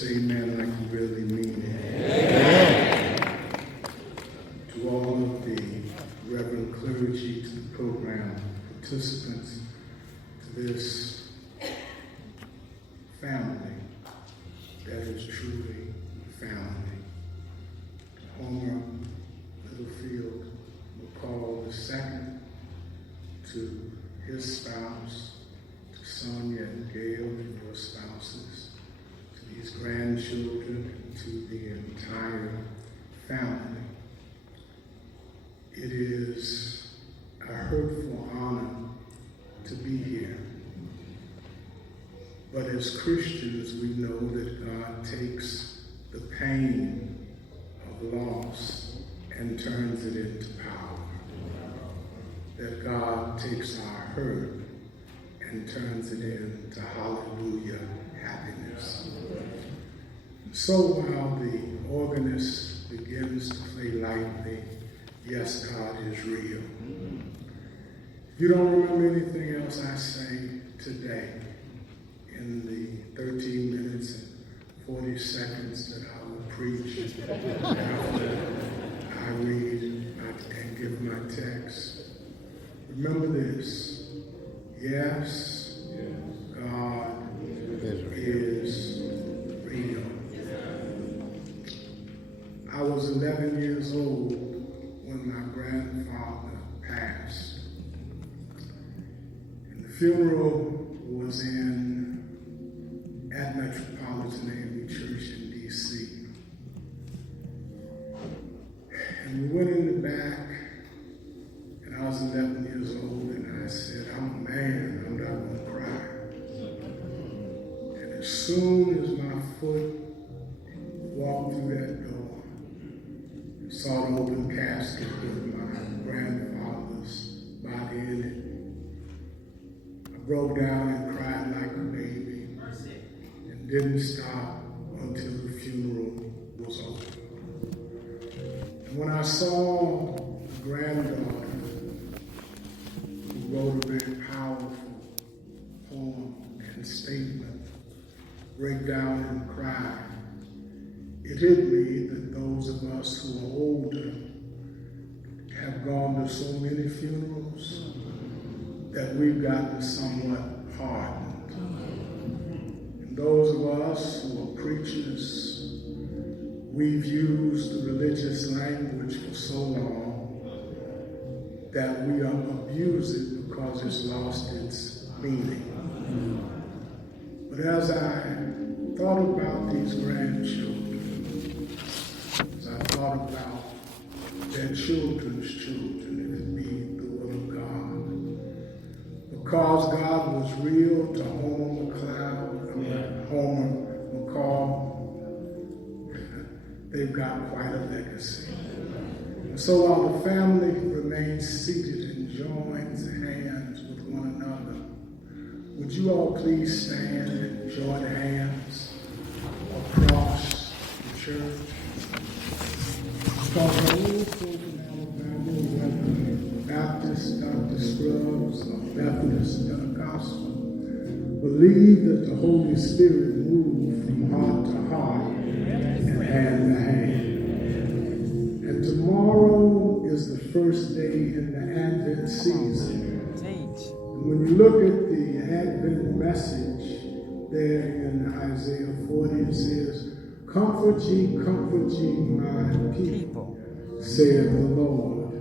say amen like you really mean it. Amen. To all of the reverend clergy, to the program participants, to this family that is truly family. Homer Littlefield McCall II, to his spouse, to Sonia and Gail and your spouses, to these grandchildren, and to the entire family. It is a hurtful honor to be here. But as Christians, we know that God takes the pain of loss and turns it into power. That God takes our hurt and turns it into hallelujah happiness. So while the organist begins to play lightly, yes, God is real. If you don't remember anything else I say today, in the 13 minutes and 40 seconds that I will preach after I read and give my text, remember this: yes, God is real. I was 11 years old when my grandfather passed. And the funeral was at Metropolitan AME Church in D.C. And we went in the back, and I was 11 years old, and I said, I'm a man, I'm not going to cry. And as soon as my foot walked through that door, and saw the open casket with my grandfather's body in it, I broke down and cried like a baby, and didn't stop until the funeral was over. And when I saw the granddaughter, who wrote a very powerful poem and statement, break down and cry, it hit me that those of us who are older have gone to so many funerals that we've gotten somewhat hardened. And those of us who are preachers, we've used the religious language for so long that we abuse it because it's lost its meaning. But as I thought about these grandchildren, as I thought about their children's children, if it be the will of God, because God was real to Homer McCall, they've got quite a legacy. So while the family remains seated and joins hands with one another, would you all please stand and join hands across the church? Because the old folk in Alabama, whether Baptist, Dr. Scruggs, or Methodist, Pentecostal, believe that the Holy Spirit moved from heart to heart and hand to hand. And tomorrow is the first day in the Advent season. And when you look at the Advent message there in Isaiah 40, it says, comfort ye, my people, saith the Lord.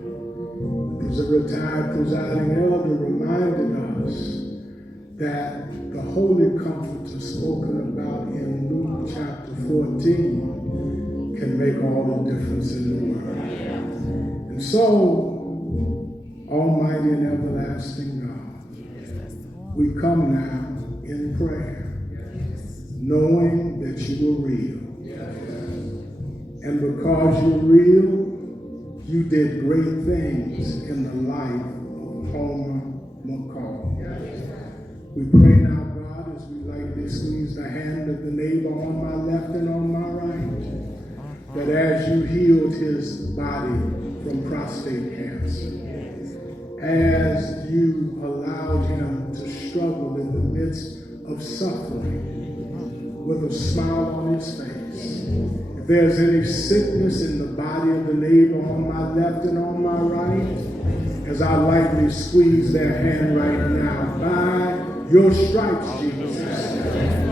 As a retired presiding elder reminded us that the Holy Comforter spoken about in Luke chapter 14 can make all the difference in the world. And so, Almighty and everlasting God, we come now in prayer, knowing that you are real. And because you're real, you did great things in the life of Homer McCall. We pray now, God, as we lightly squeeze the hand of the neighbor on my left and on my right, that as you healed his body from prostate cancer, as you allowed him to struggle in the midst of suffering, with a smile on his face. If there's any sickness in the body of the neighbor on my left and on my right, as I lightly squeeze their hand right now, by your stripes, Jesus,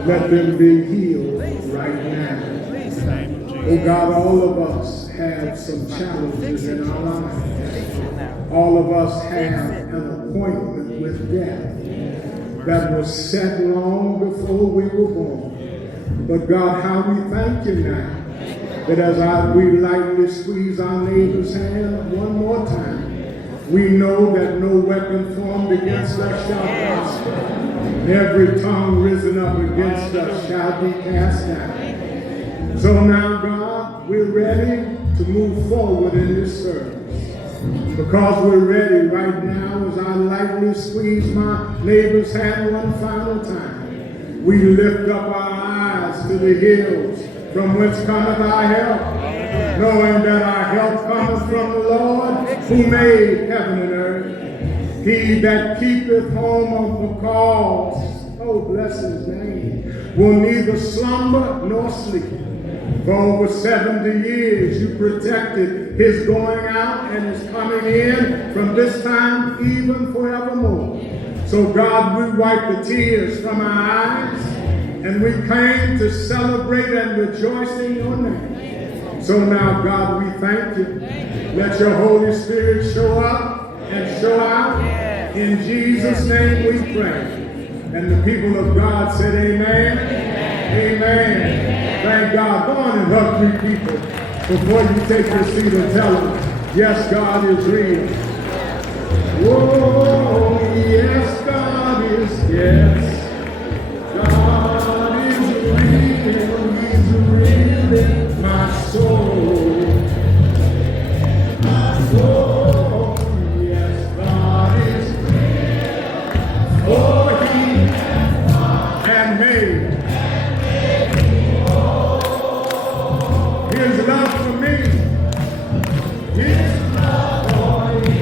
let them be healed right now. Oh God, all of us have some challenges in our lives. All of us have an appointment with death that was set long before we were born. But God, how we thank you now that as we lightly squeeze our neighbor's hand one more time, we know that no weapon formed against us shall prosper. Every tongue risen up against us shall be cast down. So now, God, we're ready to move forward in this service. Because we're ready right now as I lightly squeeze my neighbor's hand one final time. We lift up our eyes to the hills from whence cometh our help, knowing that our help cometh from the Lord who made heaven and earth. He that keepeth home of McCall, oh bless his name, will neither slumber nor sleep. For over 70 years you protected his going out and his coming in from this time even forevermore. So God, we wipe the tears from our eyes and we came to celebrate and rejoice in your name. So now, God, we thank you. Let your Holy Spirit show up and show out. In Jesus' name we pray. And the people of God said amen. Amen. Thank God. Go on and hug 3 people before you take your seat and tell them, yes, God is real. Whoa, yes, God is, yes. God is real. He's real in my soul. My soul, yes, God is real. Oh, he and made. His love for me. His love for me.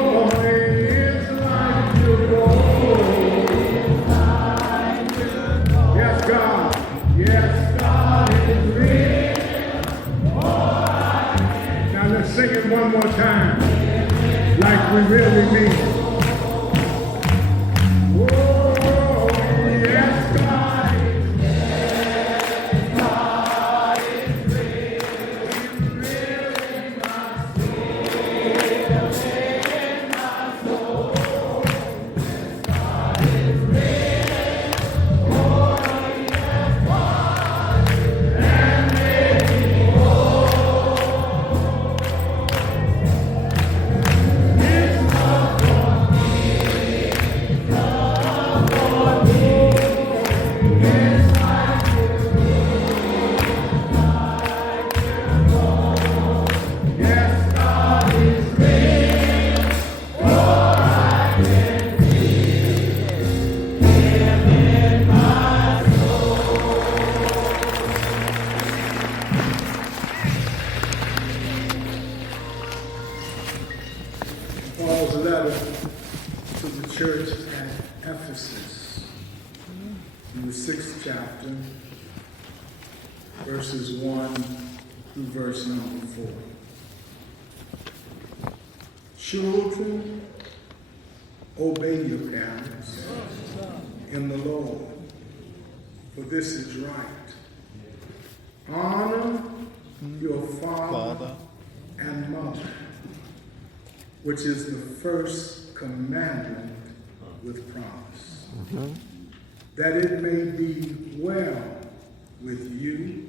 Oh, it's like you go. Yes, God. Yes, God is real. Now let's sing it one more time. Like we really mean it. Paul's letter to the church at Ephesus, in the 6th chapter, verses 1 through verse number 4. Children, obey your parents in the Lord, for this is right. Honor your father and mother, which is the first commandment with promise, that it may be well with you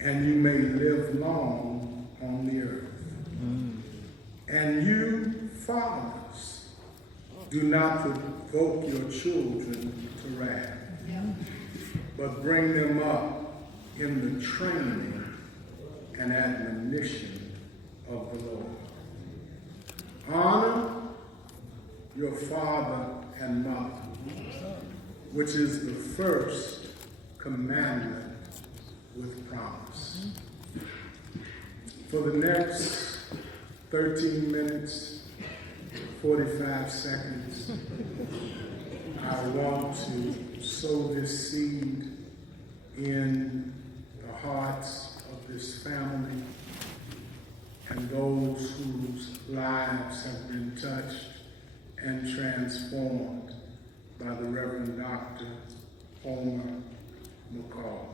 and you may live long on the earth. And you, fathers, do not provoke your children to wrath, but bring them up in the training and admonition of the Lord. Honor your father and mother, which is the first commandment with promise. For the next 13 minutes, 45 seconds, I want to sow this seed in the hearts of this family and those whose lives have been touched and transformed by the Reverend Dr. Homer McCall.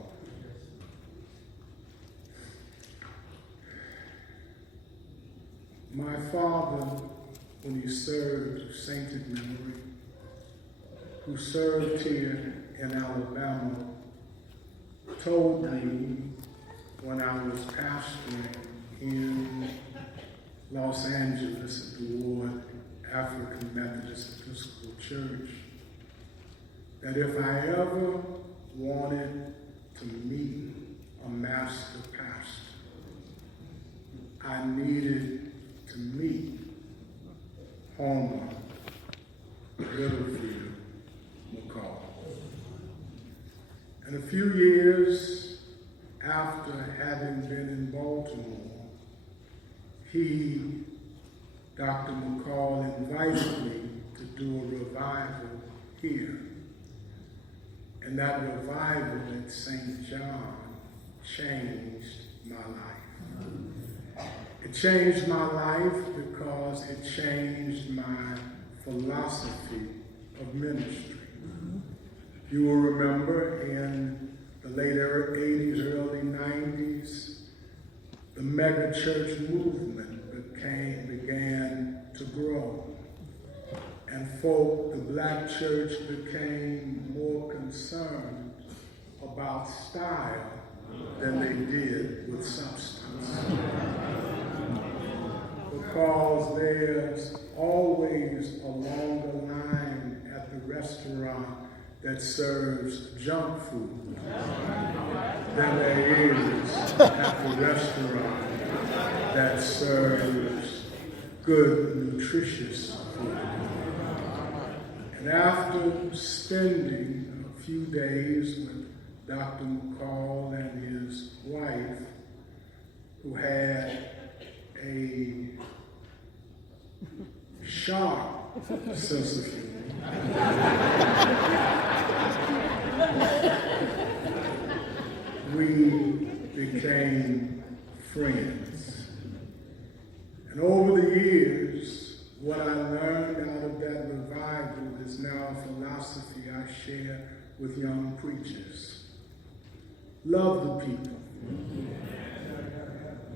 My father, when he served sainted memory, who served here in Alabama, told me when I was pastoring in Los Angeles at the Ward African Methodist Episcopal Church that if I ever wanted to meet a master pastor, I needed to meet Homer Littlefield McCall. And a few years after having been in Baltimore, Dr. McCall, invited me to do a revival here. And that revival at St. John changed my life. It changed my life because it changed my philosophy of ministry. You will remember in the later 80s, early 90s, the mega church movement began to grow. And the black church became more concerned about style than they did with substance. Because there's always a longer line at the restaurant that serves junk food than there is at the restaurant that serves good, nutritious food. And after spending a few days with Dr. McCall and his wife, who had a sharp sense of humor, we became friends. And over the years, what I learned out of that revival is now a philosophy I share with young preachers. Love the people.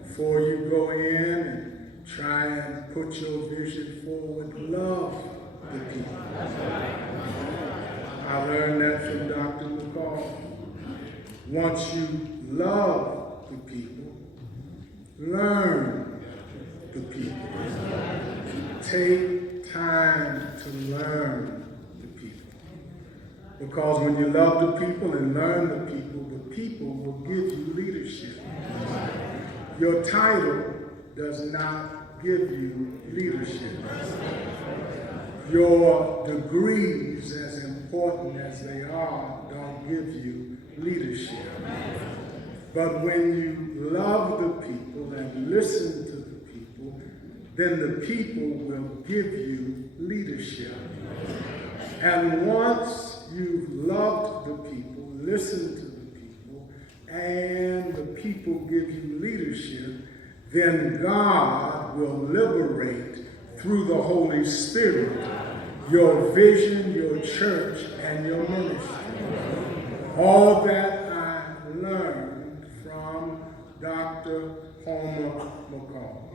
Before you go in and try and put your vision forward, love the people. I learned that from Dr. McCall. Once you love the people, learn the people. Take time to learn the people. Because when you love the people and learn the people will give you leadership. Your title does not give you leadership. Your degrees, as important as they are, don't give you leadership. But when you love the people and listen to the people, then the people will give you leadership. And once you've loved the people, listened to the people, and the people give you leadership, then God will liberate through the Holy Spirit your vision, your church, and your ministry. All that I learned from Dr. Homer McCall.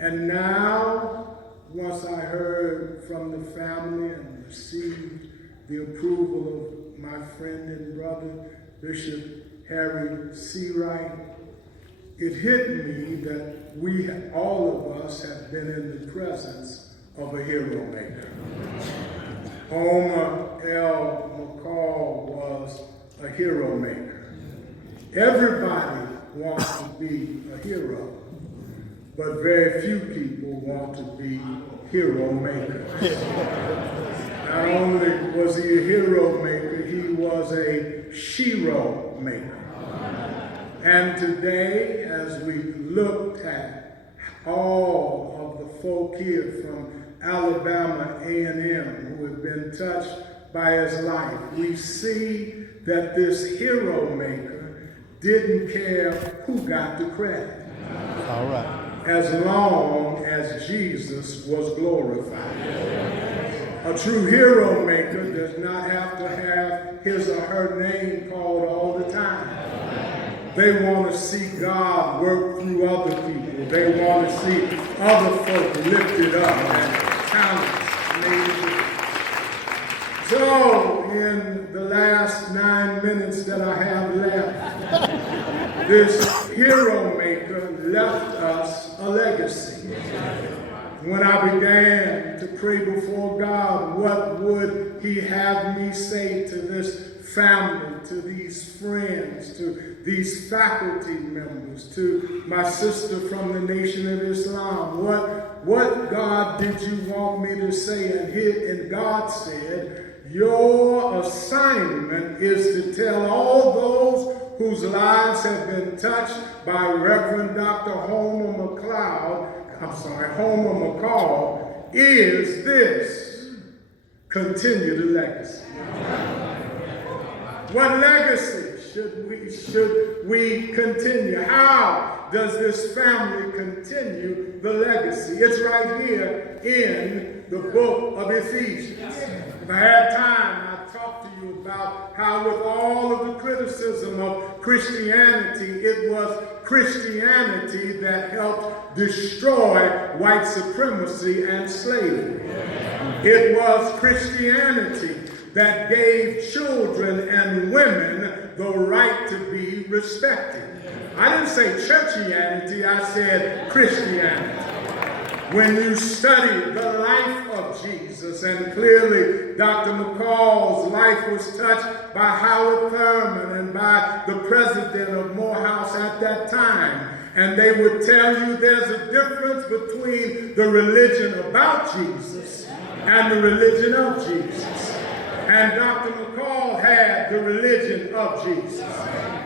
And now, once I heard from the family and received the approval of my friend and brother, Bishop Harry Seawright, it hit me that all of us have been in the presence of a hero maker. Homer L. McCall was a hero maker. Everybody wants to be a hero, but very few people want to be hero makers. Not only was he a hero maker, he was a shero maker. And today, as we looked at all of the folk here, from Alabama A&M who have been touched by his life. We see that this hero maker didn't care who got the credit. All right. As long as Jesus was glorified. A true hero maker does not have to have his or her name called all the time. They want to see God work through other people. They want to see other folk lifted up and talents made. So, in the last 9 minutes that I have left, this hero maker left us a legacy. When I began to pray before God, what would he have me say to this family, to these friends, to these faculty members, to my sister from the Nation of Islam? What God did you want me to say? And God said, your assignment is to tell all those whose lives have been touched by Reverend Dr. Homer McCall, is this: continue the legacy. What legacy should we continue? How does this family continue the legacy? It's right here in the book of Ephesians. If I had time, I'd talk to you about how, with all of the criticism of Christianity, it was Christianity that helped destroy white supremacy and slavery. It was Christianity that gave children and women the right to be respected. I didn't say churchianity, I said Christianity. When you study the life of Jesus, and clearly Dr. McCall's life was touched by Howard Thurman and by the president of Morehouse at that time, and they would tell you there's a difference between the religion about Jesus and the religion of Jesus. And Dr. McCall had the religion of Jesus.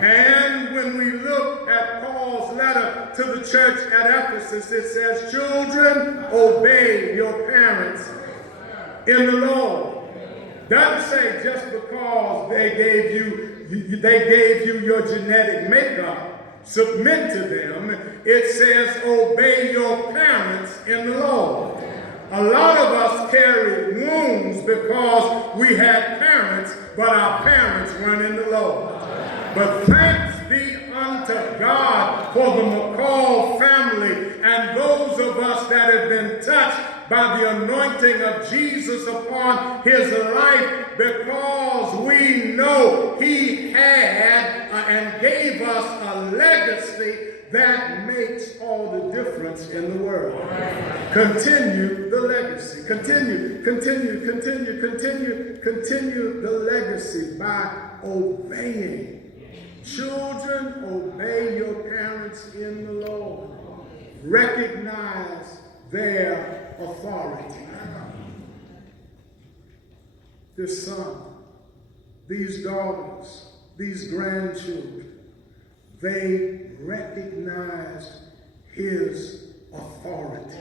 And when we look at Paul's letter to the church at Ephesus, it says, children, obey your parents in the Lord. Doesn't say just because they gave you your genetic makeup, submit to them. It says, obey your parents in the Lord. A lot of us carry wounds because we had parents, but our parents weren't in the Lord. But thanks be unto God for the McCall family and those of us that have been touched by the anointing of Jesus upon his life, because we know he had and gave us a legacy that makes all the difference in the world. Continue the legacy. Continue the legacy by obeying. Children, obey your parents in the Lord. Recognize their authority. This son, these daughters, these grandchildren, they recognize his authority.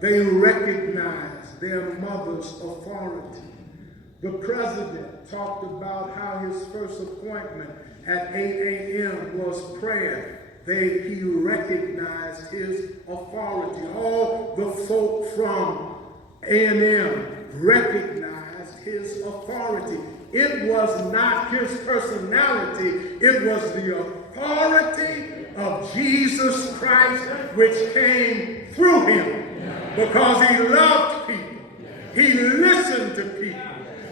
They recognize their mother's authority. The president talked about how his first appointment at 8 a.m. was prayer. He recognized his authority. All the folk from A&M recognized his authority. It was not his personality, it was the authority of Jesus Christ which came through him, because he loved people. He listened to people.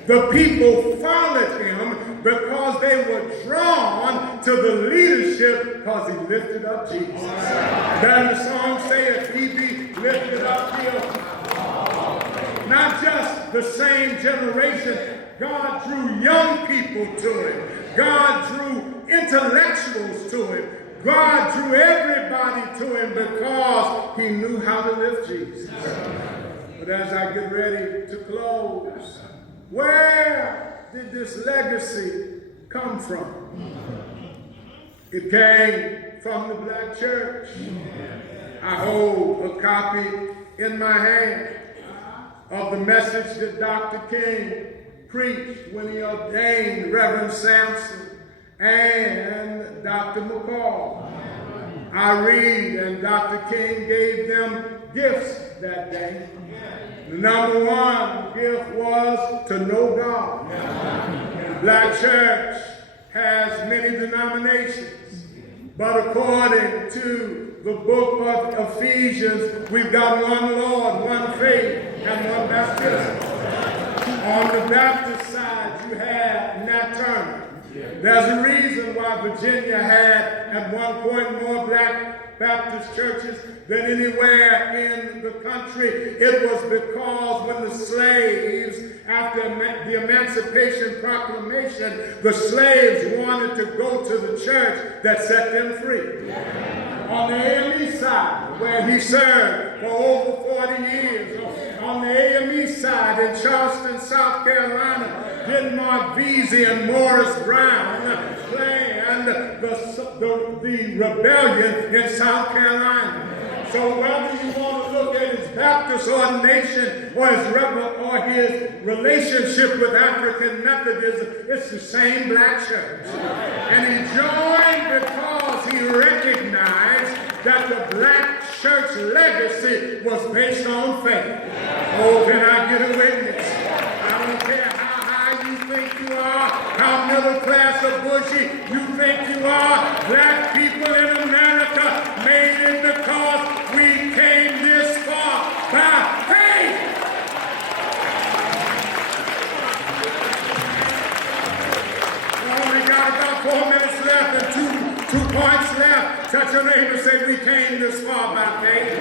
The people followed him because they were drawn to the leadership because he lifted up Jesus. Doesn't the song say, if he be lifted up here? Not just the same generation. God drew young people to him. God drew intellectuals to him. God drew everybody to him because he knew how to lift Jesus. But as I get ready to close, where did this legacy come from? It came from the black church. I hold a copy in my hand. of the message that Dr. King preached when he ordained Reverend Sampson and Dr. McCall. I read, and Dr. King gave them gifts that day. The number one gift was to know God. Black church has many denominations, but according to the book of Ephesians, we've got one Lord, one faith, and one baptism. On the Baptist side, you have Nat Turner. There's a reason why Virginia had at one point more Black Baptist churches than anywhere in the country. It was because when the slaves, after the Emancipation Proclamation, the slaves wanted to go to the church that set them free. On the AME side, where he served for over 40 years, on the AME side in Charleston, South Carolina, Denmark Vesey and Morris Brown planned the rebellion in South Carolina. So whether you want to look at his Baptist ordination or his relationship with African Methodism, it's the same black church. And he joined because he recognized that the black church legacy was based on faith. Oh, can I get a witness? I don't care how high you think you are, how middle class or bougie you think you are. Black people in America made it because we came this far by faith. We only got about 4 minutes left and two points left. Touch your neighbor and say, we came this far by faith.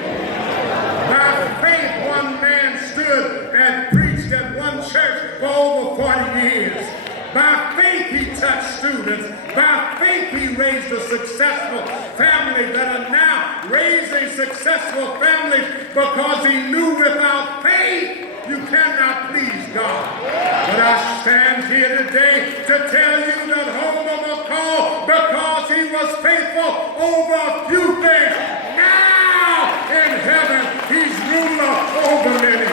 By faith, one man stood and preached at one church for over 40 years. By faith, he touched students. By faith, he raised a successful family that are now raising successful families because he knew without faith you cannot please God. But I stand here today to tell you that Homer McCall, because he was faithful over a few things, now in heaven he's ruler over many.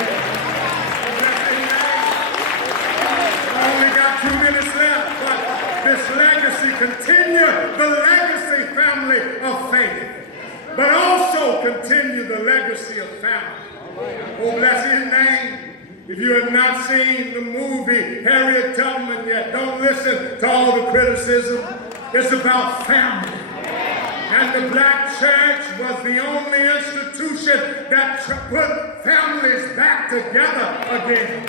I only got 2 minutes left, but this legacy continue the legacy family of faith, but also continue the legacy of family. Oh, bless his name. If you have not seen the movie Harriet Tubman yet, don't listen to all the criticism. It's about family. And the black church was the only institution that put families back together again.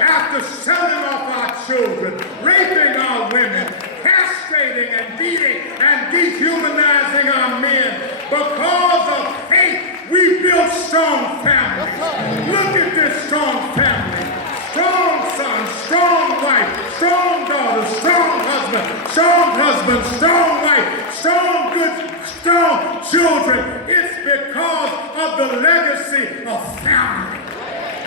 After selling off our children, raping our women, castrating and beating and dehumanizing our men, because of faith, we built strong families. Look at this strong family. Strong son, strong wife, strong daughter, strong husband, strong wife, strong children. It's because of the legacy of family.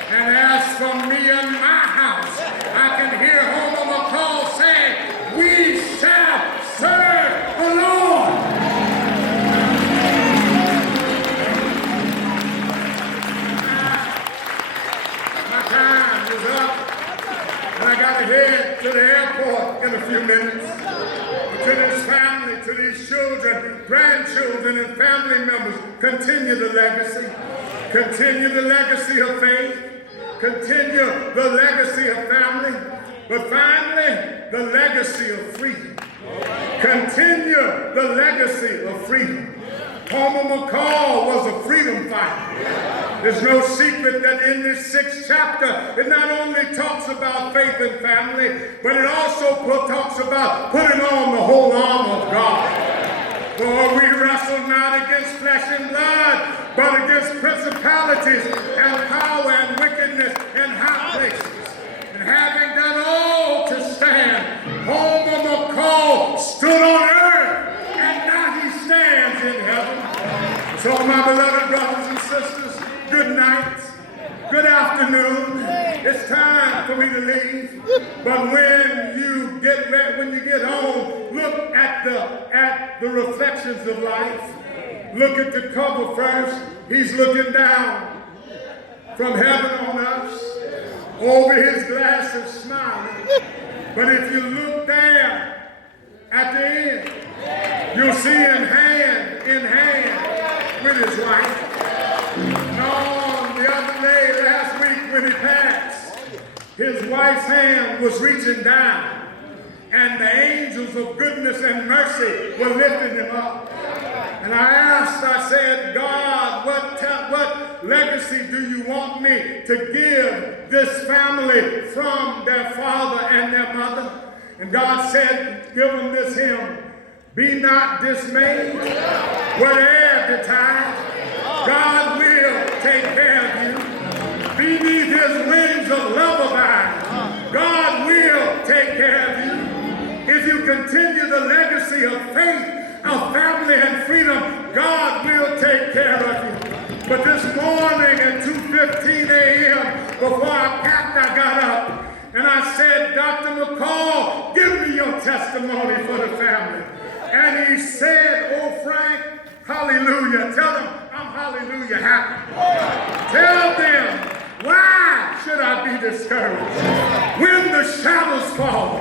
And as for me and my house, I can hear Homer McCall saying, we shall serve the Lord. My time is up, and I got to head to the airport in a few minutes. To this family, to these children, grandchildren, and family members, continue the legacy. Continue the legacy of faith. Continue the legacy of family. But finally, the legacy of freedom. Continue the legacy of freedom. Homer McCall was a freedom fighter. There's no secret that in this 6th chapter, it not only talks about faith and family, but it also talks about putting on the whole armor of God. For we wrestle not against flesh and blood, but against principalities and power and wickedness in high places. And having done all to stand, Homer McCall stood on earth, and now he stands in heaven. So my beloved brothers and sisters, good night, good afternoon. It's time for me to leave. But when you get ready, when you get home, look at the reflections of life. Look at the cover first. He's looking down from heaven on us. over his glasses smiling. But if you look there at the end, you'll see him hand in hand with his wife. No, the other day, last week when he passed, his wife's hand was reaching down, and the angels of goodness and mercy were lifting him up. And I said, God, what legacy do you want me to give this family from their father and their mother? And God said, give them this hymn, be not dismayed, whate'er betide, God will take care of you. Beneath his wings of love abide, God will take care of you. If you continue the legacy of faith, of family and freedom, God will take care of you. But this morning at 2:15 a.m., before I packed, I got up and I said, Dr. McCall, give me your testimony for the family. And he said, oh, Frank, hallelujah. Tell them I'm hallelujah happy. Tell them, why should I be discouraged? When the shadows fall,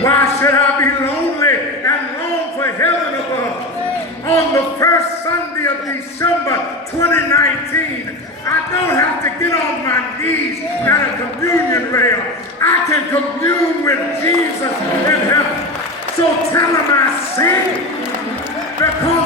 why should I be lonely and long for heaven above? On the first Sunday of December 2019, I don't have to get on my knees at a communion rail. I can commune with Jesus in heaven. So tell him I sing because